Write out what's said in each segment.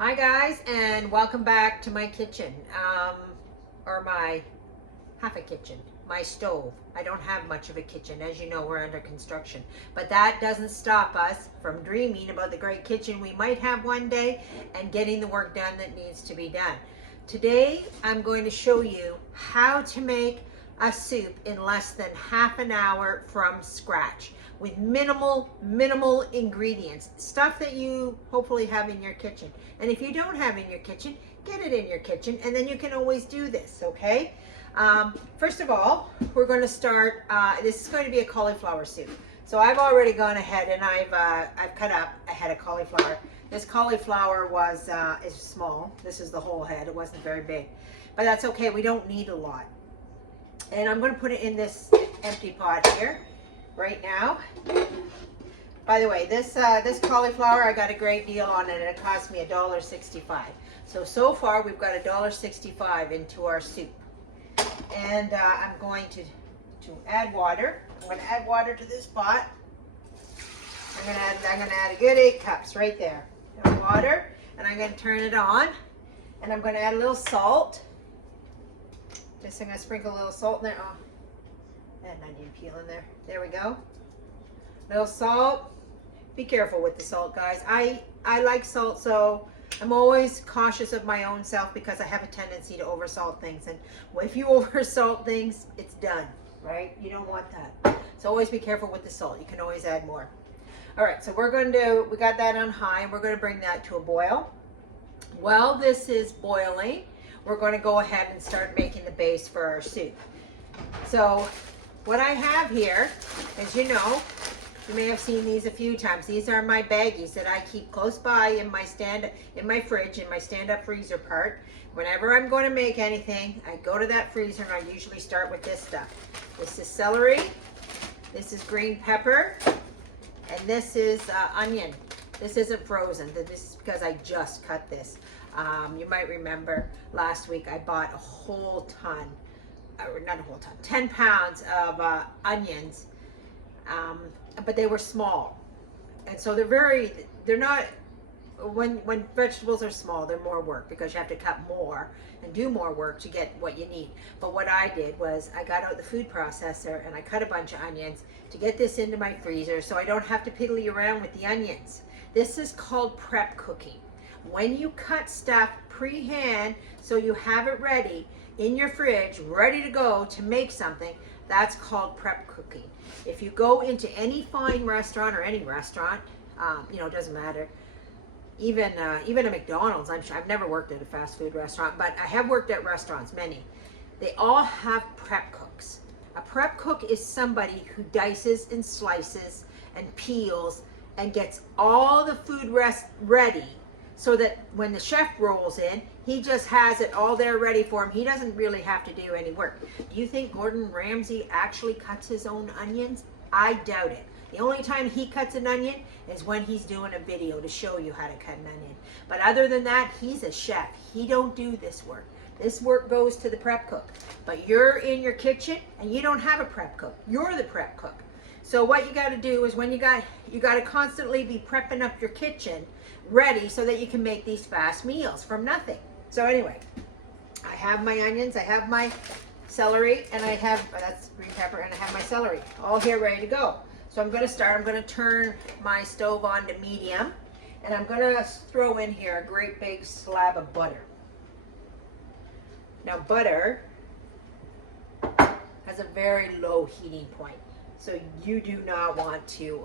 Hi guys, and welcome back to my kitchen, or my half a kitchen, my stove. I don't have much of a kitchen. As you know, we're under construction, but that doesn't stop us from dreaming about the great kitchen we might have one day and getting the work done that needs to be done. Today, I'm going to show you how to make a soup in less than half an hour from scratch with minimal ingredients, stuff that you hopefully have in your kitchen. And if you don't have in your kitchen, get it in your kitchen, and then you can always do this, okay? First of all, we're going to start, this is going to be a cauliflower soup. So I've already gone ahead and I've cut up a head of cauliflower. This cauliflower is small. This is the whole head. It wasn't very big, but that's okay. We don't need a lot. And I'm going to put it in this empty pot here right now. By the way, this cauliflower, I got a great deal on it, and it cost me $1.65. So far we've got $1.65 into our soup. And I'm going to add water. I'm going to add water to this pot. I'm going to add a good 8 cups right there of water, and I'm going to turn it on, and I'm going to add a little salt. Just I'm going to sprinkle a little salt in there. Oh, and onion peel in there. There we go. Little salt. Be careful with the salt, guys. I like salt, so I'm always cautious of my own self because I have a tendency to oversalt things. And if you oversalt things, it's done, right? You don't want that. So always be careful with the salt. You can always add more. All right, so we got that on high, and we're going to bring that to a boil. While this is boiling, we're going to go ahead and start making the base for our soup. So what I have here, as you know, you may have seen these a few times. These are my baggies that I keep close by in my fridge, in my stand-up freezer part. Whenever I'm going to make anything, I go to that freezer and I usually start with this stuff. This is celery, this is green pepper, and this is onion. This isn't frozen. This is because I just cut this. You might remember last week I bought a whole ton, not a whole ton, 10 pounds of onions, but they were small. And so they're not, when vegetables are small, they're more work because you have to cut more and do more work to get what you need. But what I did was I got out the food processor and I cut a bunch of onions to get this into my freezer so I don't have to piddly around with the onions. This is called prep cooking. When you cut stuff pre-hand so you have it ready in your fridge, ready to go to make something, that's called prep cooking. If you go into any fine restaurant or any restaurant, it doesn't matter, even a McDonald's, I've never worked at a fast food restaurant, but I have worked at restaurants, many. They all have prep cooks. A prep cook is somebody who dices and slices and peels and gets all the food ready so that when the chef rolls in, he just has it all there ready for him. He doesn't really have to do any work. Do you think Gordon Ramsay actually cuts his own onions? I doubt it. The only time he cuts an onion is when he's doing a video to show you how to cut an onion. But other than that, he's a chef. He don't do this work. This work goes to the prep cook. But you're in your kitchen and you don't have a prep cook. You're the prep cook. So what you got to do is you got to constantly be prepping up your kitchen ready so that you can make these fast meals from nothing. So anyway, I have my onions, I have my celery, and I have, that's green pepper, and I have my celery all here ready to go. So I'm going to turn my stove on to medium, and I'm going to throw in here a great big slab of butter. Now butter has a very low heating point, so you do not want to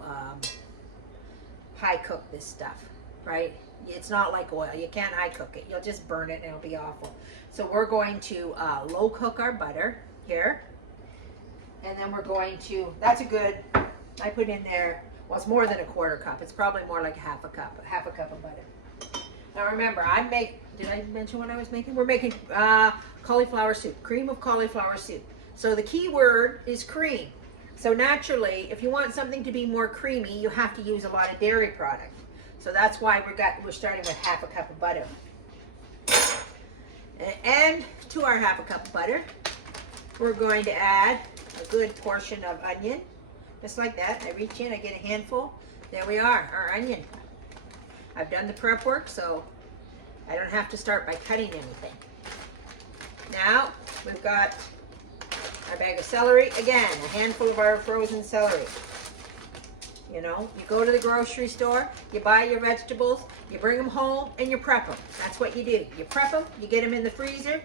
high cook this stuff, right? It's not like oil. You can't high cook it. You'll just burn it and it'll be awful. So we're going to low cook our butter here. And then we're going to, that's a good, I put in there, well, it's more than a quarter cup. It's probably more like half a cup of butter. Now remember, did I mention what I was making? We're making cauliflower soup, cream of cauliflower soup. So the key word is cream. So naturally, if you want something to be more creamy, you have to use a lot of dairy product. So that's why we're starting with half a cup of butter. And to our half a cup of butter, we're going to add a good portion of onion. Just like that. I reach in, I get a handful. There we are, our onion. I've done the prep work, so I don't have to start by cutting anything. Now, we've got our bag of celery. Again, a handful of our frozen celery. You know, you go to the grocery store, you buy your vegetables, you bring them home, and you prep them. That's what you do. You prep them, you get them in the freezer,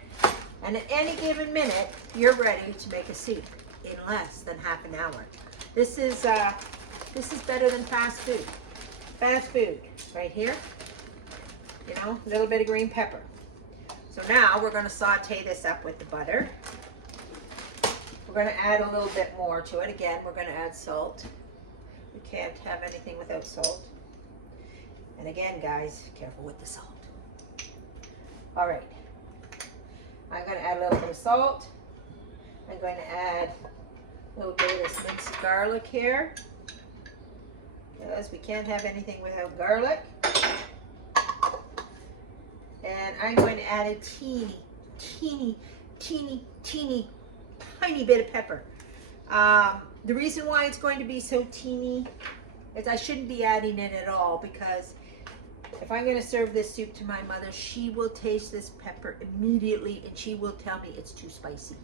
and at any given minute, you're ready to make a soup in less than half an hour. This is better than fast food. Fast food, right here. You know, a little bit of green pepper. So now we're going to saute this up with the butter. We're going to add a little bit more to it. Again, we're going to add salt. We can't have anything without salt. And again, guys, careful with the salt. All right. I'm going to add a little bit of salt. I'm going to add a little bit of this minced garlic here, because we can't have anything without garlic. And I'm going to add a teeny, tiny bit of pepper. The reason why it's going to be so teeny is I shouldn't be adding it at all, because if I'm going to serve this soup to my mother, she will taste this pepper immediately and she will tell me it's too spicy.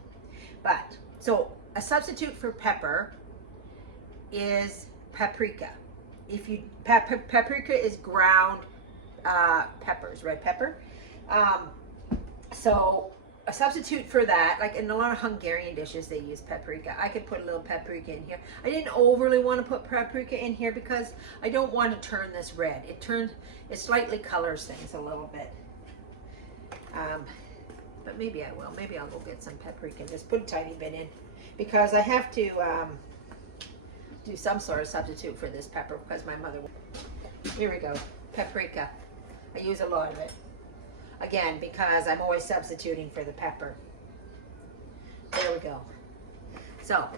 But, so a substitute for pepper is paprika. If you, paprika is ground peppers, red pepper. So a substitute for that, like in a lot of Hungarian dishes, they use paprika. I could put a little paprika in here. I didn't overly want to put paprika in here because I don't want to turn this red. It slightly colors things a little bit. But maybe I will. Maybe I'll go get some paprika and just put a tiny bit in, because I have to do some sort of substitute for this pepper because my mother. Here we go, paprika. I use a lot of it. Again, because I'm always substituting for the pepper. There we go. So,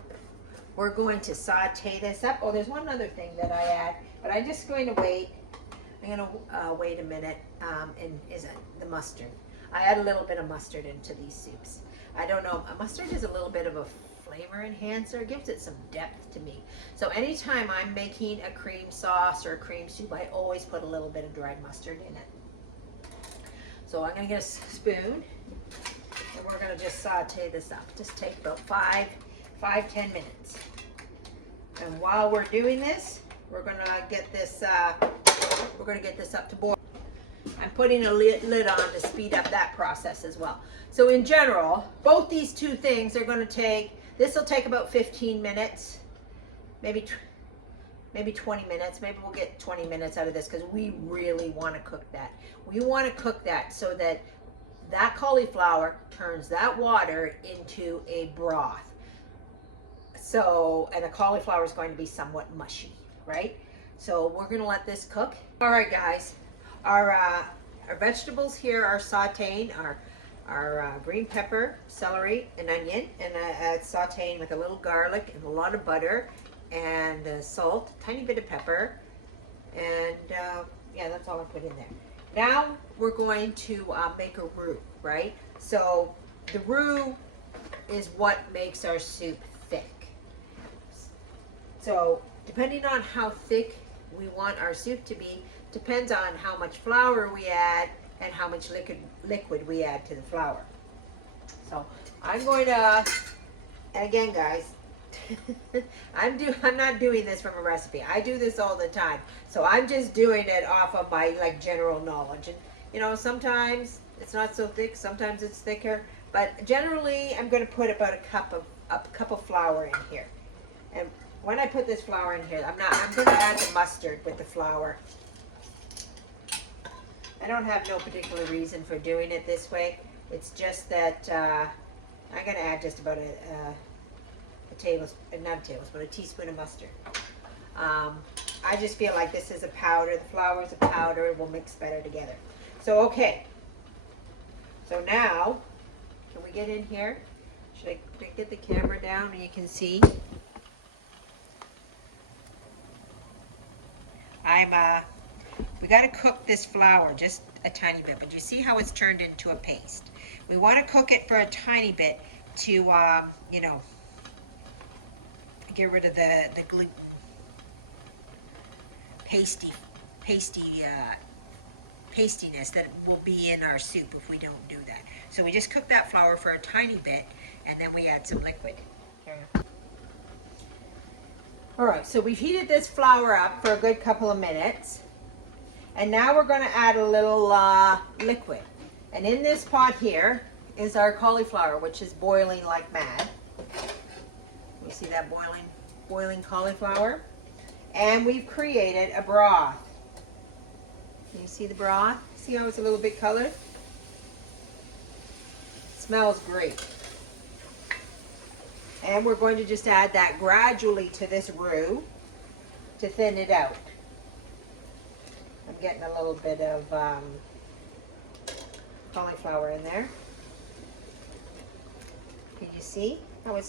we're going to saute this up. Oh, there's one other thing that I add, but I'm just going to wait. I'm going to wait a minute, and is it the mustard? I add a little bit of mustard into these soups. I don't know, mustard is a little bit of a flavor enhancer. It gives it some depth to me. So anytime I'm making a cream sauce or a cream soup, I always put a little bit of dried mustard in it. So I'm going to get a spoon, and we're going to just saute this up. Just take about 5-10 minutes. And while we're doing this, we're going to get this up to boil. I'm putting a lid on to speed up that process as well. So in general, both these two things are going to take, this will take about 15 minutes, maybe 20 minutes. Maybe we'll get 20 minutes out of this because we really want to cook that. We want to cook that so that that cauliflower turns that water into a broth. So, and the cauliflower is going to be somewhat mushy, right? So we're going to let this cook. All right, guys, our vegetables here are sauteing, our green pepper, celery, and onion, and sauteing with a little garlic and a lot of butter and salt, tiny bit of pepper, and yeah, that's all I put in there. Now we're going to make a roux, right? So the roux is what makes our soup thick. So depending on how thick we want our soup to be, depends on how much flour we add and how much liquid we add to the flour. So I'm going to, and again, guys, I'm not doing this from a recipe. I do this all the time. So I'm just doing it off of my general knowledge. And you know, sometimes it's not so thick, sometimes it's thicker, but generally I'm going to put about a cup of flour in here. And when I put this flour in here, I'm going to add the mustard with the flour. I don't have no particular reason for doing it this way. It's just that I'm going to add just about a teaspoon of mustard. I just feel like this is a powder. The flour is a powder. It will mix better together. So, okay. So now, can we get in here? Should I get the camera down and you can see? We got to cook this flour just a tiny bit, but you see how it's turned into a paste. We want to cook it for a tiny bit to, you know, get rid of the gluten, pasty pastiness that will be in our soup if we don't do that. So we just cook that flour for a tiny bit, and then we add some liquid. All right, so we've heated this flour up for a good couple of minutes, and now we're going to add a little liquid. And in this pot here is our cauliflower, which is boiling like mad. You see that boiling cauliflower? And we've created a broth. Can you see the broth? See how it's a little bit colored? Smells great. And we're going to just add that gradually to this roux to thin it out. I'm getting a little bit of cauliflower in there. Can you see how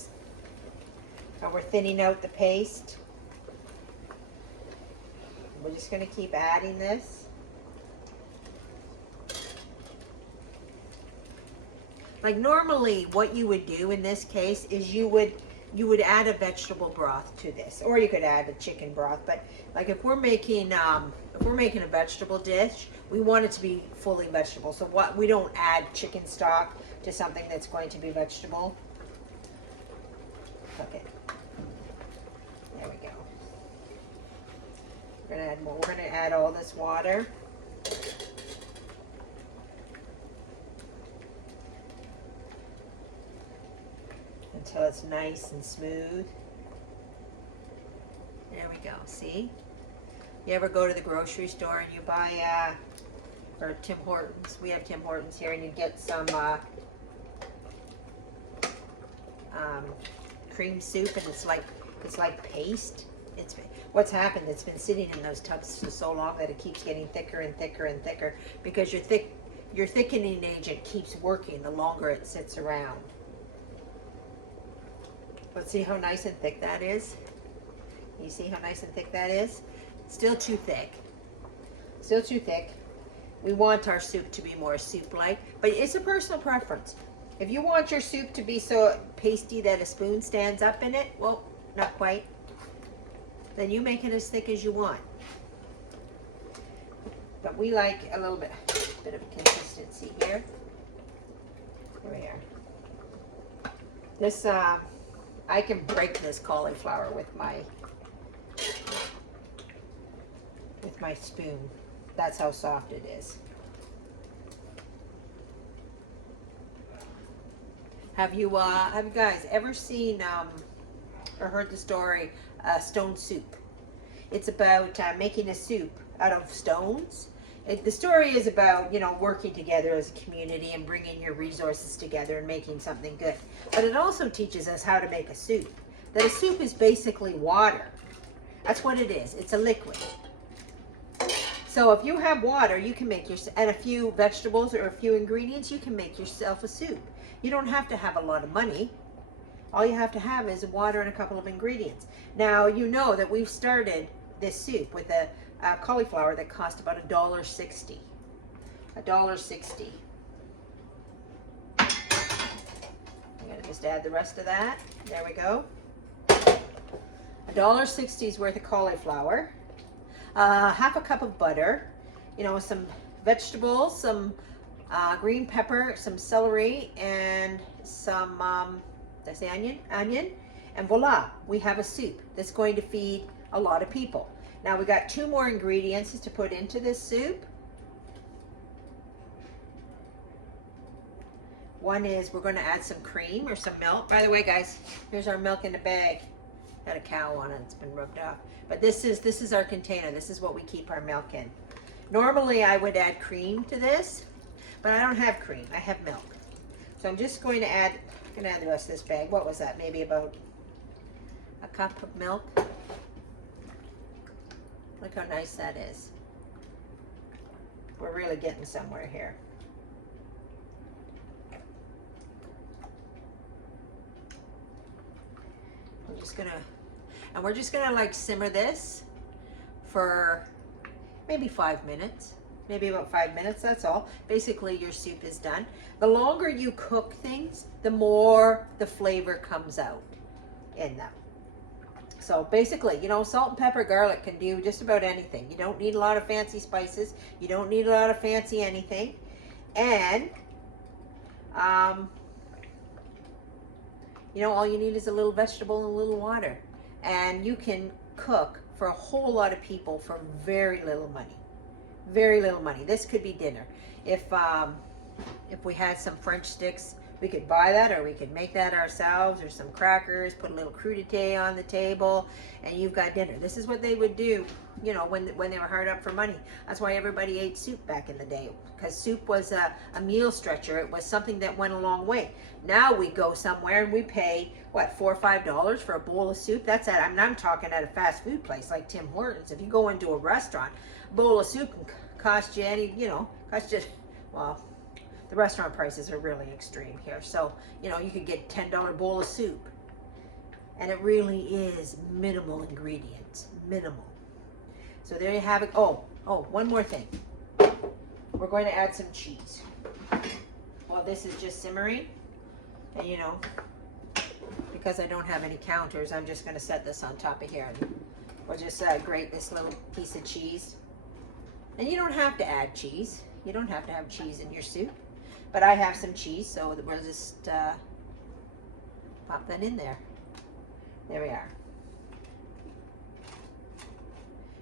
we're thinning out the paste? We're just going to keep adding this. Like normally what you would do in this case is you would add a vegetable broth to this, or you could add a chicken broth, but like if we're making a vegetable dish, we want it to be fully vegetable. So we don't add chicken stock to something that's going to be vegetable. Okay. There we go. We're gonna add more. We're gonna add all this water. Until it's nice and smooth. There we go, see? You ever go to the grocery store and you buy, or Tim Hortons, we have Tim Hortons here, and you get some cream soup, and it's like paste. It's what's happened, it's been sitting in those tubs for so long that it keeps getting thicker and thicker and thicker, because your thickening agent keeps working the longer it sits around. But see how nice and thick that is? You see how nice and thick that is? Still too thick. Still too thick. We want our soup to be more soup-like, but it's a personal preference. If you want your soup to be so pasty that a spoon stands up in it, well, not quite. Then you make it as thick as you want. But we like a little bit of consistency here. There we are. This, I can break this cauliflower with my spoon. That's how soft it is. Have you guys ever seen or heard the story Stone Soup? It's about making a soup out of stones. The story is about, you know, working together as a community and bringing your resources together and making something good. But it also teaches us how to make a soup. That a soup is basically water. That's what it is. It's a liquid. So if you have water, you can make and a few vegetables or a few ingredients, you can make yourself a soup. You don't have to have a lot of money. All you have to have is water and a couple of ingredients. Now, you know that we've started this soup with a cauliflower that cost about $1.60. $1.60. I'm gonna just add the rest of that. There we go. $1.60's worth of cauliflower. Half a cup of butter. You know, some vegetables, some green pepper, some celery, and some did I say onion, and voila, we have a soup that's going to feed a lot of people. Now we got 2 more ingredients to put into this soup. One is we're going to add some cream or some milk. By the way, guys, here's our milk in the bag. Got a cow on it, it's been rubbed off. But this is our container. This is what we keep our milk in. Normally I would add cream to this, but I don't have cream, I have milk. So I'm just going to add the rest of this bag. What was that? Maybe about a cup of milk. Look how nice that is. We're really getting somewhere here. We're just gonna like simmer this for maybe 5 minutes. Maybe about 5 minutes, that's all. Basically, your soup is done. The longer you cook things, the more the flavor comes out in them. So basically, you know, salt and pepper, garlic can do just about anything. You don't need a lot of fancy spices. You don't need a lot of fancy anything. And, you know, all you need is a little vegetable and a little water. And you can cook for a whole lot of people for very little money. Very little money. This could be dinner. If we had some French sticks, we could buy that, or we could make that ourselves, or some crackers, put a little crudité on the table, and you've got dinner. This is what they would do, you know, when they were hard up for money. That's why everybody ate soup back in the day, because soup was a meal stretcher. It was something that went a long way. Now we go somewhere and we pay, what, $4 or $5 for a bowl of soup? That's at, I'm talking at a fast food place like Tim Hortons. If you go into a restaurant, a bowl of soup can cost you any, you know, well, the restaurant prices are really extreme here. So, you know, you could get a $10 bowl of soup. And it really is minimal ingredients. Minimal. So there you have it. Oh, one more thing. We're going to add some cheese. While this is just simmering, and you know, because I don't have any counters, I'm just going to set this on top of here. And we'll just grate this little piece of cheese. And you don't have to add cheese. You don't have to have cheese in your soup. But I have some cheese, so we'll just pop that in there. There we are.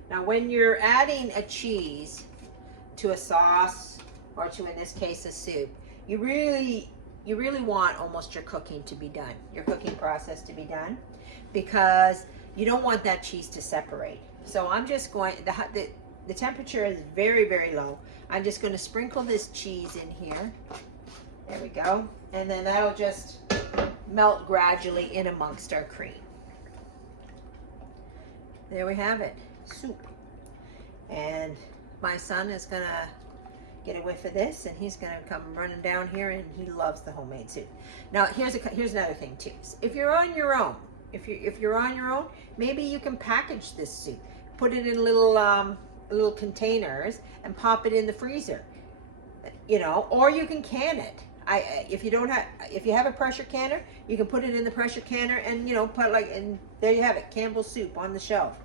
Now when you're adding a cheese to a sauce, or to, in this case, a soup, you really want almost your cooking to be done, your cooking process to be done, because you don't want that cheese to separate. So I'm just going, the temperature is very, very low. I'm just going to sprinkle this cheese in here. There we go. And then that'll just melt gradually in amongst our cream. There we have it, soup. And my son is going to get a whiff of this, and he's going to come running down here, and he loves the homemade soup. Now, here's another thing too. If you're on your own, if you're on your own, maybe you can package this soup, put it in little containers, and pop it in the freezer, you know, or you can can it. If you have a pressure canner, you can put it in the pressure canner, and you know, and there you have it, Campbell's soup on the shelf.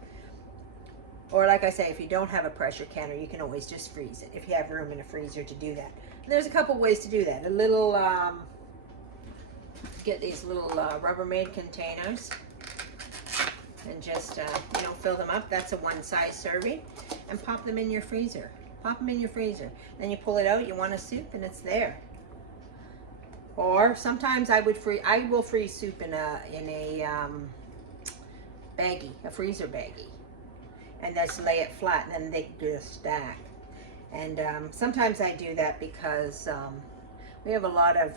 Or like I say, if you don't have a pressure canner, you can always just freeze it if you have room in a freezer to do that. And there's a couple ways to do that. A little get these little Rubbermaid containers and just you know, fill them up. That's a one size serving, and pop them in your freezer. Pop them in your freezer. Then you pull it out. You want a soup, and it's there. Or sometimes I will freeze soup in a baggie, a freezer baggie, and just lay it flat, and then they do a stack. And sometimes I do that because we have a lot of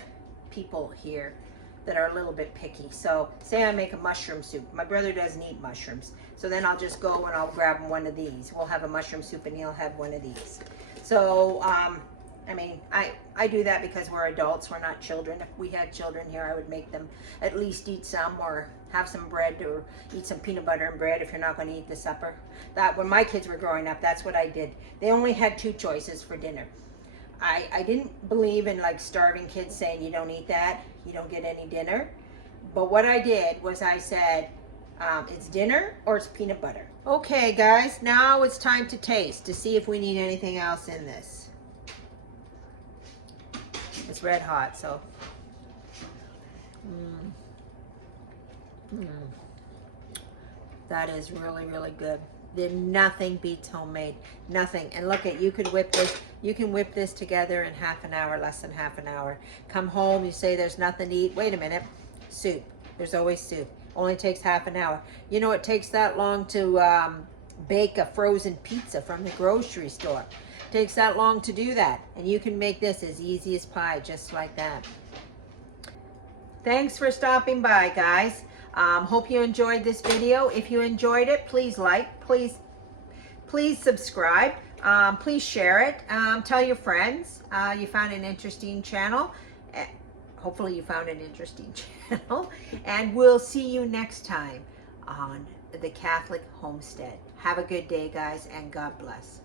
people here that are a little bit picky. So say I make a mushroom soup. My brother doesn't eat mushrooms. So then I'll just go and I'll grab one of these. We'll have a mushroom soup and he'll have one of these. So, I mean, I do that because we're adults, we're not children. If we had children here, I would make them at least eat some, or have some bread, or eat some peanut butter and bread if you're not going to eat the supper. That, when my kids were growing up, that's what I did. They only had two choices for dinner. I didn't believe in like starving kids saying you don't eat that, you don't get any dinner. But what I did was I said, it's dinner or it's peanut butter. Okay guys, now it's time to taste to see if we need anything else in this. It's red hot, so. That is really, really good. Nothing beats homemade, nothing. And look at, you can whip this together in half an hour, less than half an hour. Come home, you say there's nothing to eat. Wait a minute, soup. There's always soup. Only takes half an hour. You know, it takes that long to bake a frozen pizza from the grocery store. It takes that long to do that. And you can make this as easy as pie, just like that. Thanks for stopping by, guys. Hope you enjoyed this video. If you enjoyed it, please like, please subscribe, please share it, tell your friends you found an interesting channel. Hopefully you found an interesting channel, and we'll see you next time on the Catholic Homestead. Have a good day, guys, and God bless.